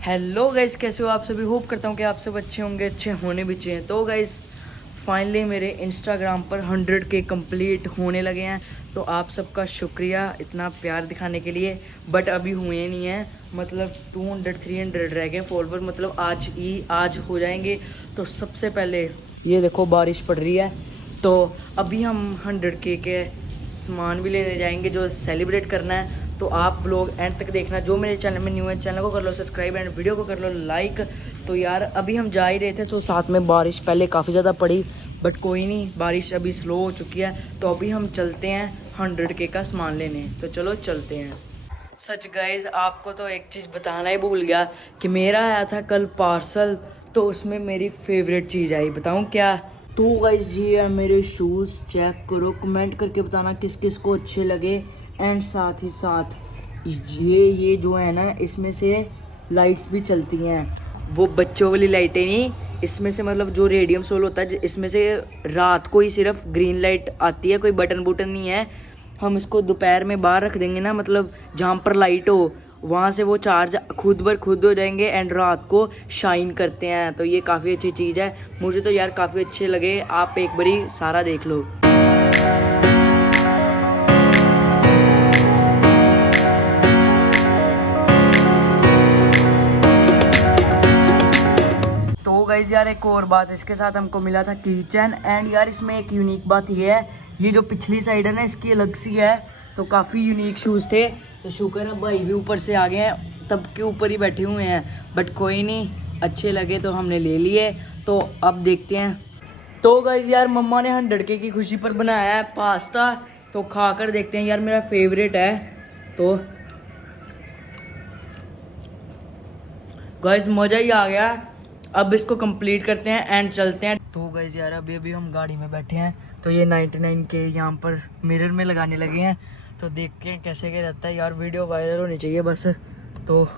Hello guys, कैसे हो आप सभी। होप करता हूँ कि आप सब अच्छे होंगे, अच्छे होने भी चाहिए। तो गाइस फाइनली मेरे इंस्टाग्राम पर 100K कंप्लीट होने लगे हैं। तो आप सबका शुक्रिया इतना प्यार दिखाने के लिए। बट अभी हुए नहीं हैं, मतलब 200-300 रह गए फॉलोवर, मतलब आज हो जाएंगे। तो सबसे पहले ये देखो बारिश पड़ रही है, तो अभी हम 100K के सामान भी लेने जाएंगे जो सेलिब्रेट करना है। तो आप लोग एंड तक देखना। जो मेरे चैनल में न्यू है चैनल को कर लो सब्सक्राइब एंड वीडियो को कर लो लाइक। तो यार अभी हम जा ही रहे थे तो साथ में बारिश पहले काफ़ी ज़्यादा पड़ी, बट कोई नहीं, बारिश अभी स्लो हो चुकी है। तो अभी हम चलते हैं 100K का सामान लेने। तो चलो चलते हैं। सच गाइज आपको तो एक चीज़ बताना ही भूल गया कि मेरा आया था कल पार्सल, तो उसमें मेरी फेवरेट चीज़ आई। बताऊं क्या? तो गाइज ये है मेरे शूज़, चेक करो, कमेंट करके बताना किस किस को अच्छे लगे। एंड साथ ही साथ ये जो है ना, इसमें से लाइट्स भी चलती हैं, वो बच्चों वाली लाइटें नहीं, इसमें से मतलब जो रेडियम सोल होता है, इसमें से रात को ही सिर्फ ग्रीन लाइट आती है, कोई बटन बुटन नहीं है। हम इसको दोपहर में बाहर रख देंगे ना, मतलब जहाँ पर लाइट हो वहाँ से वो चार्ज खुद बर खुद हो जाएंगे एंड रात को शाइन करते हैं। तो ये काफ़ी अच्छी चीज़ है, मुझे तो यार काफ़ी अच्छे लगे। आप एक बारी सारा देख लो। तो गाइज यार एक और बात, इसके साथ हमको मिला था किचन। एंड यार इसमें एक यूनिक बात ये है, ये जो पिछली साइड है ना इसकी अलग सी है। तो काफ़ी यूनिक शूज़ थे, तो शुक्र है भाई भी ऊपर से आ गए हैं, तब के ऊपर ही बैठे हुए हैं। बट कोई नहीं, अच्छे लगे तो हमने ले लिए। तो अब देखते हैं। तो गाइज यार मम्मा ने 100K की खुशी पर बनाया है पास्ता, तो खा कर देखते हैं। यार मेरा फेवरेट है। तो गाइज मज़ा ही आ गया। अब इसको कंप्लीट करते हैं एंड चलते हैं। तो गाइज यार अभी हम गाड़ी में बैठे हैं, तो ये 99K यहाँ पर मिरर में लगाने लगे हैं। तो देखते हैं कैसे क्या रहता है। यार वीडियो वायरल होनी चाहिए बस। तो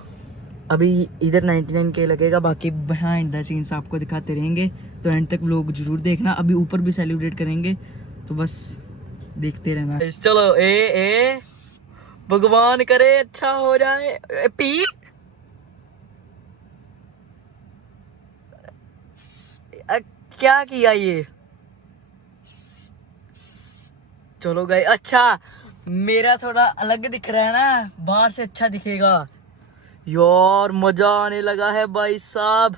अभी इधर 99K लगेगा, बाकी बिहाइंड द सीन्स आपको दिखाते रहेंगे। तो एंड तक लोग जरूर देखना। अभी ऊपर भी सेलिब्रेट करेंगे, तो बस देखते रहना। चलो ए भगवान करे अच्छा हो जाए। पी क्या किया ये? चलो गए। अच्छा मेरा थोड़ा अलग दिख रहा है ना, बाहर से अच्छा दिखेगा। यार मजा आने लगा है भाई साहब।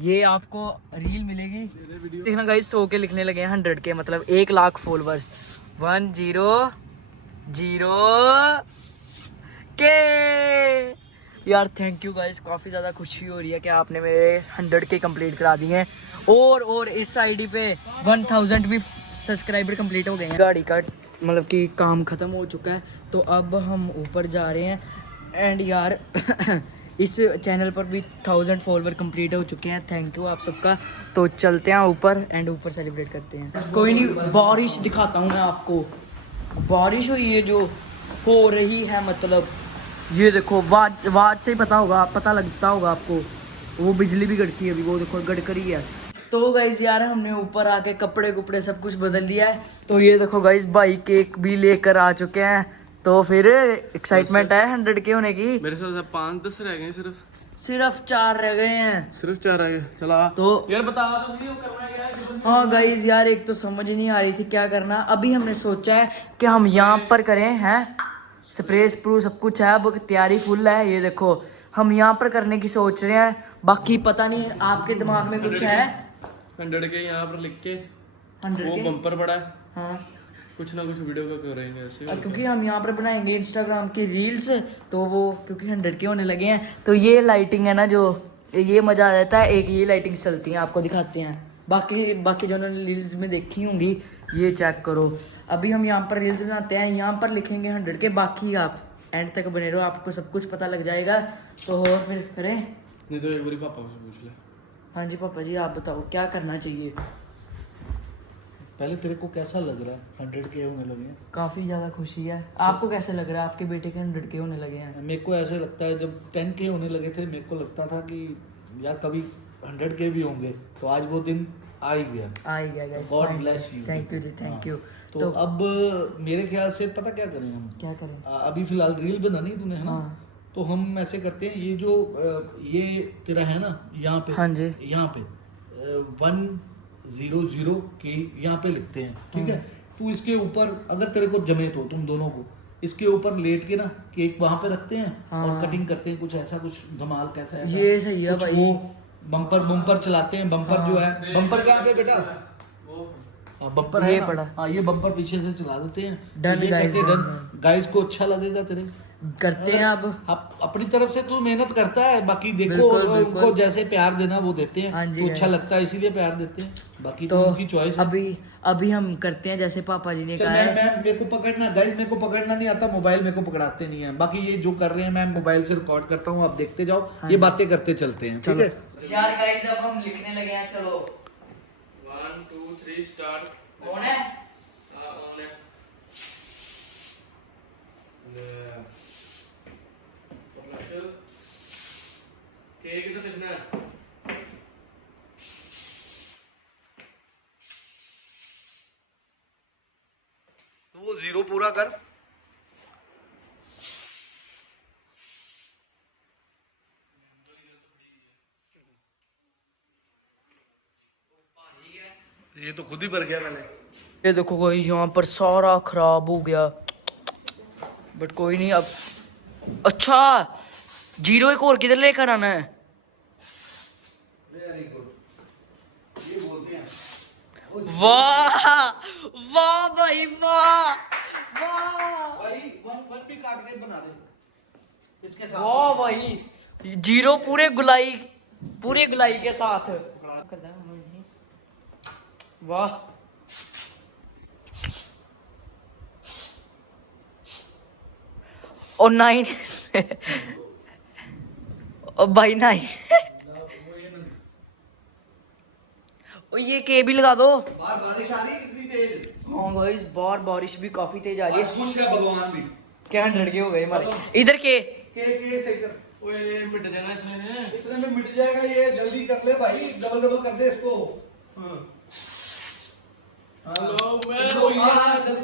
ये आपको रील मिलेगी, देखना गाइस। 100 के लिखने लगे हैं, 100K मतलब 1 लाख फॉलोवर्स। 100K यार थैंक यू गाइस, काफ़ी ज़्यादा खुशी हो रही है कि आपने मेरे 100K कंप्लीट करा दिए हैं। और इस आईडी पे 1000 भी सब्सक्राइबर कंप्लीट हो गए हैं। गाड़ी का मतलब कि काम ख़त्म हो चुका है, तो अब हम ऊपर जा रहे हैं। एंड यार इस चैनल पर भी 1000 फॉलोवर कंप्लीट हो चुके हैं। थैंक यू आप सबका। तो चलते हैं ऊपर एंड ऊपर सेलिब्रेट करते हैं। कोई नहीं, बारिश दिखाता हूँ मैं आपको। बारिश हुई है जो हो रही है, मतलब ये देखो, वाज से ही पता लगता होगा आपको। वो बिजली भी गड़की है अभी, वो देखो गड़क रही है। तो गाइज यार हमने ऊपर आके कपड़े सब कुछ बदल लिया है। तो ये देखो गाइज भाई केक भी लेकर आ चुके हैं। तो फिर एक्साइटमेंट है 100K होने की। मेरे साथ 5-10 रह गए, सिर्फ 4 रह गए हैं। सिर्फ 4 रह गए। चला तो यार बता तो सही, वो करना क्या है? हाँ गाइज यार एक तो समझ नहीं आ रही थी क्या करना। अभी हमने सोचा है कि हम यहाँ पर करें हैं, स्प्रे स्प्रू सब कुछ है, अब तैयारी फुल है। ये देखो हम यहाँ पर करने की सोच रहे हैं, बाकी पता नहीं आपके दिमाग में कुछ है। 100K यहाँ पर लिख के 100K वो बम्पर पड़ा है। हाँ, कुछ ना कुछ वीडियो का करेंगे ऐसे। क्योंकि हम यहाँ पर बनाएंगे इंस्टाग्राम की रील्स, तो वो क्योंकि 100K होने लगे हैं। तो ये लाइटिंग है ना, जो ये मज़ा आ जाता है। एक ये लाइटिंग चलती है, आपको दिखाते हैं। बाकी जो उन्होंने रील्स में देखी होंगी, ये चेक करो। अभी हम यहाँ पर रील्स बनाते हैं, यहाँ पर लिखेंगे 100K। बाकी आप एंड तक बने रहो, आपको सब कुछ पता लग जाएगा। तो और फिर करें। नहीं तो एक बार पापा से पूछ ले। हाँ जी पापा जी, आप बताओ क्या करना चाहिए। पहले तेरे को कैसा लग रहा है 100K होने लगे हैं? काफ़ी ज़्यादा खुशी है। आपको कैसे लग रहा है आपके बेटे के 100K होने लगे हैं? मेरे को ऐसे लगता है जब 10K होने लगे थे, मेरे को लगता था कि यार कभी 100K भी होंगे, तो आज वो दिन आ ही गया। Guys, god bless you. Thank you जी, थैंक यू। तो अब मेरे ख्याल से पता क्या करें हम? क्या करें? अभी फिलहाल रील बनानी तूने, है ना? हाँ। तो हम ऐसे करते हैं, ये जो ये तेरा है ना यहाँ पे, हाँ जी। यहाँ पे 100 के यहाँ पे लिखते हैं, ठीक है। तू इसके ऊपर अगर तेरे को जमे तो तुम दोनों को इसके ऊपर लेट के ना केक वहां पे रखते हैं और हाँ। कटिंग करते हैं, कुछ ऐसा कुछ धमाल कैसा ऐसा। ये सही है कुछ भाई। वो बम्पर चलाते हैं, बम्पर जो है, बम्पर कहाँ पे बेटा? वो बम्पर है ये ना? पड़ा। हाँ, ये बम्पर पीछे से चला देते हैं। Done ये guys, करके done, done। गाइस को अच्छा लगेगा तेरे। करते हैं अब। आप अपनी तरफ से तू मेहनत करता है, बाकी देखो बिल्कुल, बिल्कुल। उनको जैसे प्यार देना वो देते हैं। हाँ जी, तो अच्छा हाँ। लगता है इसीलिए प्यार देते हैं, बाकी तो तो उनकी चॉइस है। अभी हम करते हैं जैसे पापा जी ने चल कहा मैं है। मेरे को पकड़ना गाइस, मेरे को पकड़ना नहीं आता, मोबाइल मेरे को पकड़ाते नहीं है। बाकी ये जो कर रहे हैं मैं मोबाइल से रिकॉर्ड करता हूँ, आप देखते जाओ। हाँ ये जी। बातें करते चलते हैं, ठीक है। यार गाइस अब हम लिखने लगे हैं, चलो 1 2 3 स्टार्ट। कौन है? ऑनलाइन केक तो लिखना है। तो वो 0 पूरा कर। ये तो खुद ही भर गया मैंने। ये देखो कोई यहाँ पर सारा खराब हो गया, बट कोई नहीं अब। अच्छा 0 एक और किधर लेकर आना है? वेरी गुड, ये बोलते हैं। वाह वाह भाई वाह वाह भाई वन भी काट के बना दे इसके साथ। वाह भाई 0 पूरे गुलाई के साथ। वाह और 9 और भाई 9 और ये के भी लगा दो। बाहर बारिश आ रही है कितनी तेज। हाँ भाई इस बार बारिश भी काफी तेज आ रही आज है। खुश है भगवान भी। क्या 100 के हो गए हमारे इधर के। सही कर। ओए मिट जाना इसमें। इतने में मिट जाएगा ये, जल्दी कर ले भाई, डबल कर दे इसको। हेलो मैं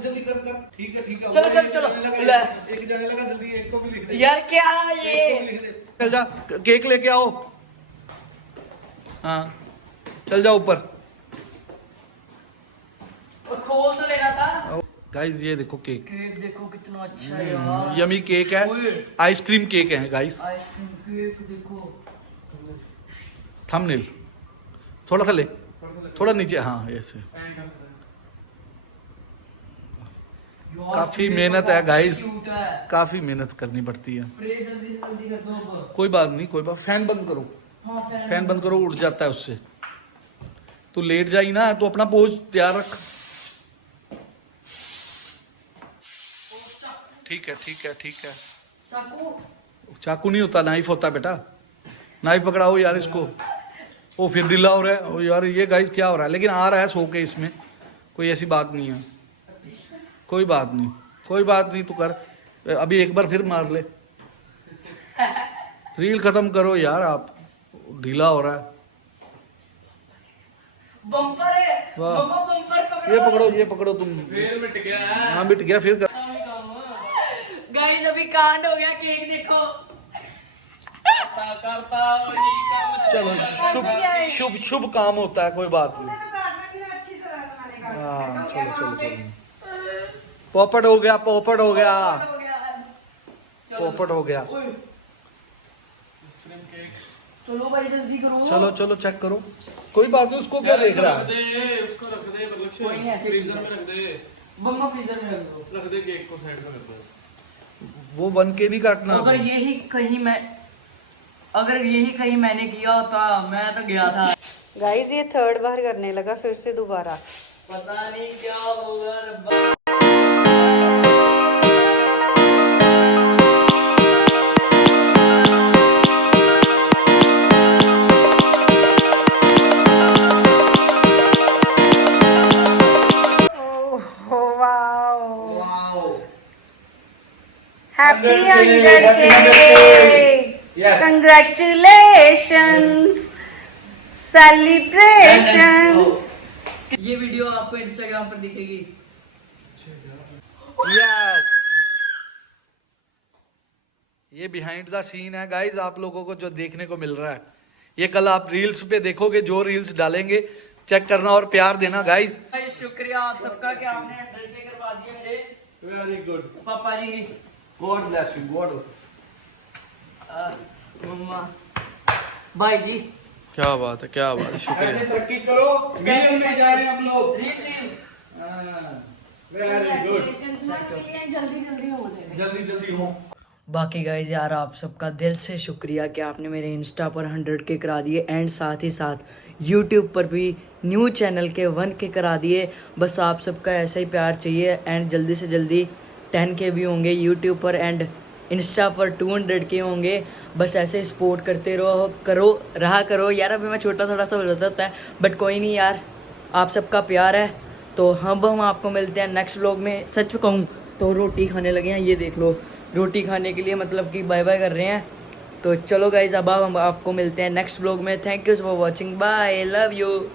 जल्दी कर। ठीक है चलो, चलो, चलो। ले। एक जाने लगा, जल्दी एक को भी लिख दे। यार क्या एक ये? को भी लिख दे। चल जा केक लेके आओ। हाँ चल जा ऊपर। खोल तो लेना था। गाइस ये देखो केक, केक देखो कितना अच्छा है यार। यमी केक है, ओए। आइसक्रीम केक है गाइस। आइसक्रीम केक देखो। थंबनेल थोड़ा सा ले, थोड़ा नीचे, हाँ ऐसे। यार, काफी केक मेहनत तो है काफी गाइस, cute है। काफी मेहनत करनी पड़ती है। स्प्रे जल्दी से जल्दी कर दो अब। कोई बात नहीं, कोई बात। फैन बंद करो, हाँ फैन बंद करो, उड़ जाता है उससे। तू लेट जाई ना, तो अपना पोज तैयार रख। ठीक है। चाकू। चाकू नहीं होता, नाइफ होता बेटा। नाइफ पकड़ाओ यार इसको। वो फिर ढीला हो रहा है। ओ यार ये गाइस क्या हो रहा है, लेकिन आ रहा है सो के इसमें, कोई ऐसी बात नहीं है। कोई बात नहीं तू कर। अभी एक बार फिर मार ले। रील खत्म करो यार आप, ढीला हो रहा है। बम्पर है। वाह। मम्मा बम्पर पकड़ो। ये पकड़ो तुम। फिर मिट गया। हाँ मिट गया फिर कर। गाइस अभी कांड हो गया, केक देखो। करता वही काम। चलो शुभ काम होता है, कोई बात नहीं। हाँ चलो। पोपट हो गया। हो गया। पोपट हो गया। चलो भाई जल्दी करो। चलो चेक करो। कोई बात नहीं, उसको क्या देख रहा है। उसको रख दे मतलब कोई नहीं, ऐसे फ्रीजर में रख दे। मम्मा फ्रीजर में रख दो। रख दे केक को साइड में कर दे। वो बन के नहीं काटना। अगर यही कहीं मैंने किया होता, मैं तो गया था। गाइस ये 3rd बार करने लगा फिर से दोबारा। पता नहीं क्या होगा रब्बा। Happy 100K! Yes. Congratulations! Celebrations! ये वीडियो आपको इंस्टाग्राम पर दिखेगी। यस ये बिहाइंड द सीन है गाइज, आप लोगों को जो देखने को मिल रहा है ये कल आप रील्स पे देखोगे, जो रील्स डालेंगे चेक करना और प्यार देना गाइज। शुक्रिया आप सबका कि आपने 100K करवा दिए मेरे वेरी गुड, पापा जी, गॉड ब्लेस यू, गॉड। मम्मा, भाई जी। क्या बात है, क्या बात है, शुक्रिया। ऐसे तरक्की करो, मिलियन में जाए हम लोग। वेरी गुड, जल्दी जल्दी हो। बाकी गाइज यार आप सबका दिल से शुक्रिया कि आपने मेरे इंस्टा पर 100K करा दिए एंड साथ ही साथ यूट्यूब पर भी न्यू चैनल के 1K करा दिए। बस आप सबका ऐसा ही प्यार चाहिए एंड जल्दी से जल्दी 10K भी होंगे यूट्यूब पर एंड इंस्टा पर 200K होंगे। बस ऐसे सपोर्ट करते रहा करो यार। अभी मैं छोटा थोड़ा सा हो जाता है बट कोई नहीं यार, आप सबका प्यार है। तो हम आपको मिलते हैं नेक्स्ट व्लॉग में। सच कहूँ तो रोटी खाने लगे हैं, ये देख लो, रोटी खाने के लिए मतलब कि बाय बाय कर रहे हैं। तो चलो गाइज अब हम आपको मिलते हैं नेक्स्ट व्लॉग में। Thank you for watching, bye, love you.